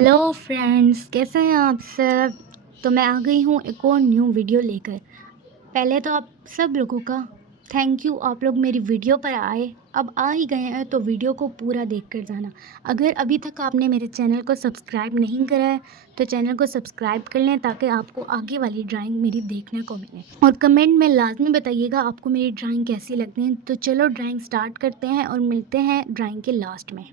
Hello friends, कैसे हैं आप सब। तो मैं आ गई हूँ एक और न्यू वीडियो लेकर। पहले तो आप सब लोगों का थैंक यू, आप लोग मेरी वीडियो पर आए। अब आ ही गए हैं तो वीडियो को पूरा देख कर जाना। अगर अभी तक आपने मेरे चैनल को सब्सक्राइब नहीं करा है तो चैनल को सब्सक्राइब कर लें ताकि आपको आगे वाली ड्राइंग मेरी देखने को मिले। और कमेंट में लाजमी बताइएगा आपको मेरी ड्राइंग कैसी लगती है। तो चलो ड्राइंग स्टार्ट करते हैं और मिलते हैं ड्राइंग के लास्ट में।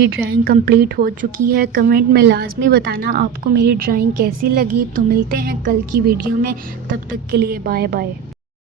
मेरी ड्राइंग कंप्लीट हो चुकी है। कमेंट में लाजमी बताना आपको मेरी ड्राइंग कैसी लगी। तो मिलते हैं कल की वीडियो में, तब तक के लिए बाय बाय।